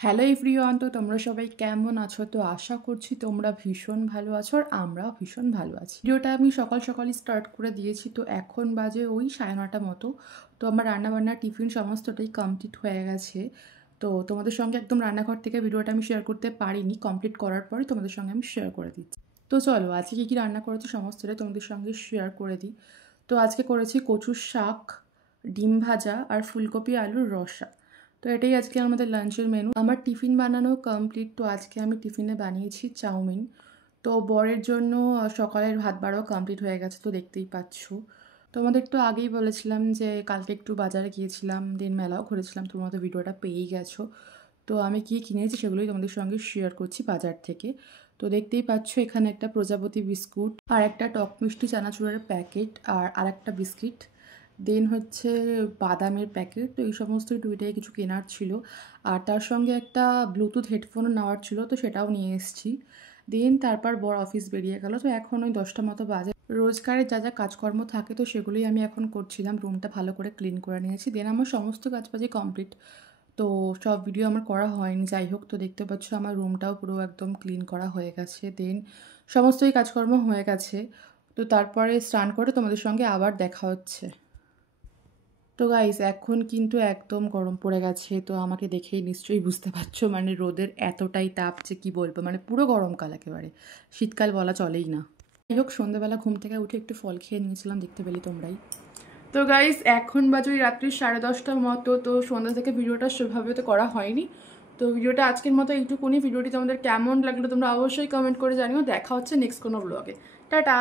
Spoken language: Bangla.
হ্যালো এভরিওয়ান, তো তোমরা সবাই কেমন আছো? তো আশা করছি তোমরা ভীষণ ভালো আছো আর আমরাও ভীষণ ভালো আছি। ভিডিওটা আমি সকাল সকালই স্টার্ট করে দিয়েছি, তো এখন বাজে ওই 9:30 মতো। তো আমার রান্নাবান্না টিফিন সমস্তটাই কমপ্লিট হয়ে গেছে। তো তোমাদের সঙ্গে একদম রান্নাঘর থেকে ভিডিওটা আমি শেয়ার করতে পারিনি, কমপ্লিট করার পরে তোমাদের সঙ্গে আমি শেয়ার করে দিচ্ছি। তো চলো আজকে কী কী রান্না করেছি সমস্তটাই তোমাদের সঙ্গে শেয়ার করে দিই। তো আজকে করেছি কচুর শাক, ডিম ভাজা আর ফুলকপি আলুর রসা। তো এটাই আজকে আমাদের লাঞ্চের মেনু। আমার টিফিন বানানো কমপ্লিট। তো আজকে আমি টিফিনে বানিয়েছি চাউমিন। তো বরের জন্য সকালের ভাত বাড়াও কমপ্লিট হয়ে গেছে, তো দেখতেই পাচ্ছ। তোমাদের একটু আগেই বলেছিলাম যে কালকে একটু বাজারে গিয়েছিলাম, দিন মেলাও ঘুরেছিলাম, তোমরা তো ভিডিওটা পেয়েই গেছো। তো আমি কী কিনেছি সেগুলোই তোমাদের সঙ্গে শেয়ার করছি বাজার থেকে। তো দেখতেই পাচ্ছ এখানে একটা প্রজাপতি বিস্কুট আর একটা টক মিষ্টি চানাচুরের প্যাকেট আর আরেকটা বিস্কিট, দেন হচ্ছে বাদামের প্যাকেট। তো এই সমস্ত টুইটাই কিছু কেনার ছিল, আর তার সঙ্গে একটা ব্লুটুথ হেডফোনও নেওয়ার ছিল, তো সেটাও নিয়ে এসেছি। দেন তারপর বড় অফিস বেরিয়ে গেল। তো এখন ওই 10টা মতো বাজে। রোজগারের যা যা কাজকর্ম থাকে তো সেগুলোই আমি এখন করছিলাম। রুমটা ভালো করে ক্লিন করে নিয়েছি, দেন আমার সমস্ত কাজবাজি কমপ্লিট। তো সব ভিডিও আমার করা হয়নি, যাই হোক। তো দেখতে পাচ্ছ আমার রুমটাও পুরো একদম ক্লিন করা হয়ে গেছে, দেন সমস্তই কাজকর্ম হয়ে গেছে। তো তারপরে স্নান করে তোমাদের সঙ্গে আবার দেখা হচ্ছে। তো গাইস এখন কিন্তু একদম গরম পড়ে গেছে, তো আমাকে দেখেই নিশ্চয়ই বুঝতে পারছো মানে রোদের এতটাই তাপ যে কী বলবো, মানে পুরো গরমকাল একেবারে, শীতকাল বলা চলেই না। যাই হোক, সন্ধ্যাবেলা ঘুম থেকে উঠে একটু ফল খেয়ে নিয়েছিলাম, দেখতে পেলি তোমরাই। তো গাইস এখন বাজে ওই রাত্রি 10:30 মতো। তো সন্ধ্যা থেকে ভিডিওটা সেভাবে তো করা হয়নি। তো ভিডিওটা আজকের মতো এইটুকুনি। ভিডিওটি তোমাদের কেমন লাগলো তোমরা অবশ্যই কমেন্ট করে জানিও। দেখা হচ্ছে নেক্সট কোনো ব্লগে। টাটা।